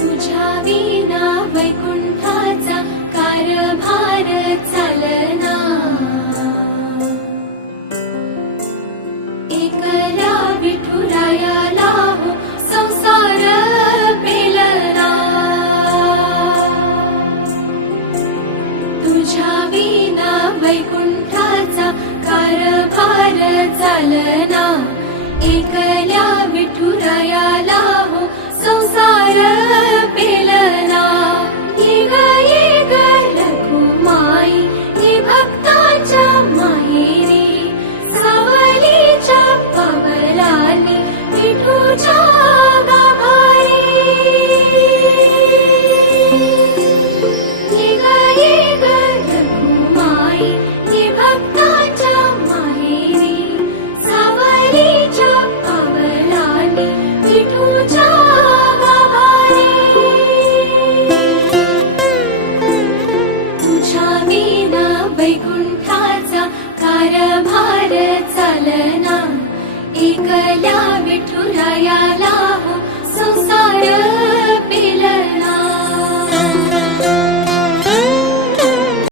तुझ्या विना वैकुंठाचा कारभार चालना, एकल्या विठुरायाला हो संसार पेलना। तुझ्या विना वैकुंठाचा कारभार चालना, एकल्या विठुरायाला हो संसार पेलना। ये ग रखुमाई हे भक्ताच्या माहेरी, सावलीच्या पावलांनी विठूच्या गाभारी। ये ग रखुमाई हे भक्ताच्या माहेरी, सावलीच्या पावलांनी विठूच्या गाभारी। तुझ्या विना वैकुंठाचा कारभार चालना, एकल्या विठुरायाला